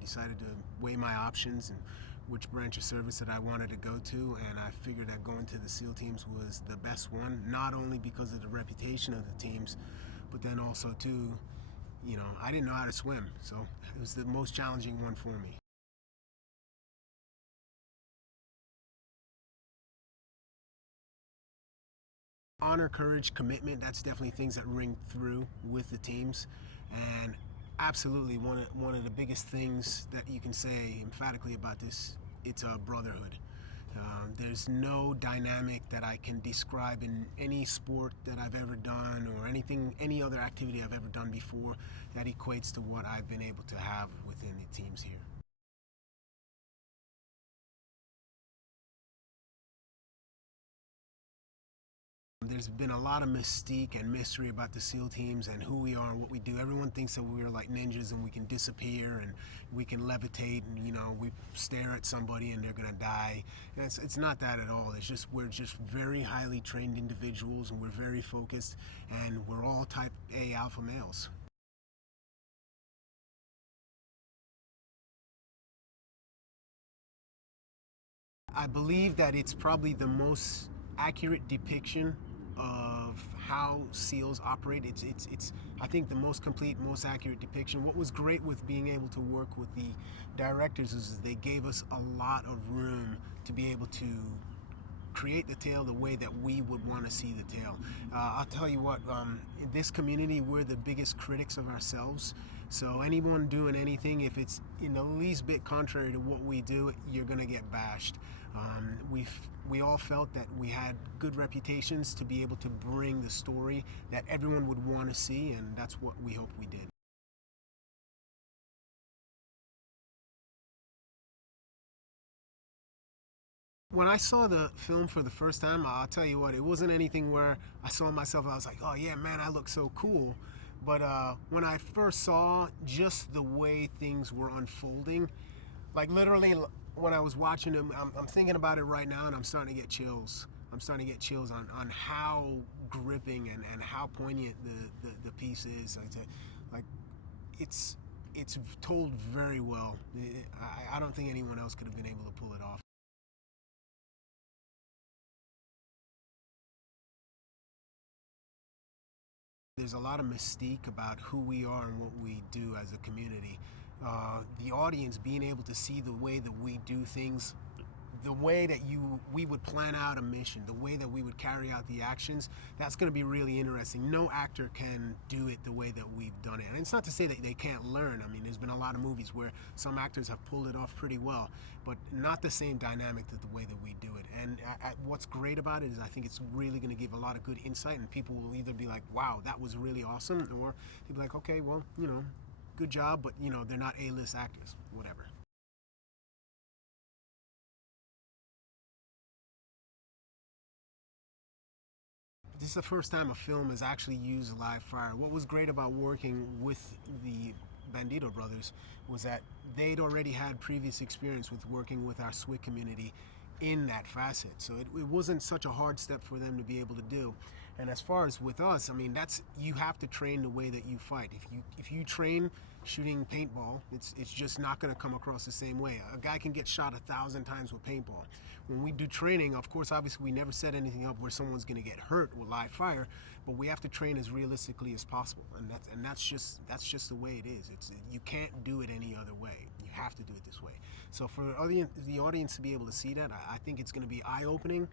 decided to weigh my options and which branch of service that I wanted to go to, and I figured that going to the SEAL teams was the best one, not only because of the reputation of the teams, but then also too, I didn't know how to swim, so it was the most challenging one for me. Honor, courage, commitment, that's definitely things that ring through with the teams. And absolutely one of the biggest things that you can say emphatically about this, it's a brotherhood. There's no dynamic that I can describe in any sport that I've ever done or any other activity I've ever done before that equates to what I've been able to have within the teams here. There's been a lot of mystique and mystery about the SEAL teams and who we are and what we do. Everyone thinks that we're like ninjas and we can disappear and we can levitate and, we stare at somebody and they're going to die. And it's not that at all. We're just very highly trained individuals and we're very focused and we're all type A alpha males. I believe that it's probably the most accurate depiction of how SEALs operate. It's I think the most complete, most accurate depiction. What was great with being able to work with the directors is they gave us a lot of room to be able to create the tale the way that we would want to see the tale. I'll tell you what, in this community, we're the biggest critics of ourselves. So anyone doing anything, if it's in the least bit contrary to what we do, you're going to get bashed. We all felt that we had good reputations to be able to bring the story that everyone would want to see, and that's what we hope we did. When I saw the film for the first time, I'll tell you what, it wasn't anything where I saw myself, I was like, oh yeah, man, I look so cool. But when I first saw just the way things were unfolding, like literally when I was watching them, I'm thinking about it right now and I'm starting to get chills. I'm starting to get chills on how gripping and how poignant the piece is. Like it's told very well. I don't think anyone else could have been able to pull it off. There's a lot of mystique about who we are and what we do as a community. The audience being able to see the way that we do things, the way that we would plan out a mission, the way that we would carry out the actions, that's going to be really interesting. No actor can do it the way that we've done it. And it's not to say that they can't learn. I mean, there's been a lot of movies where some actors have pulled it off pretty well, but not the same dynamic that the way that we do it. And what's great about it is I think it's really going to give a lot of good insight, and people will either be like, wow, that was really awesome, or they'll be like, okay, well, good job, but, they're not A-list actors, whatever. This is the first time a film has actually used live fire. What was great about working with the Bandito brothers was that they'd already had previous experience with working with our SWIC community in that facet. So it wasn't such a hard step for them to be able to do. And as far as with us, I mean, you have to train the way that you fight. If you train shooting paintball, it's just not going to come across the same way. A guy can get shot 1,000 times with paintball. When we do training, of course, obviously we never set anything up where someone's going to get hurt with live fire, but we have to train as realistically as possible, and that's just the way it is. You can't do it any other way. You have to do it this way. So for the audience to be able to see that, I think it's going to be eye-opening,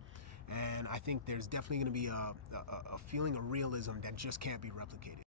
and I think there's definitely going to be a feeling of realism that just can't be replicated.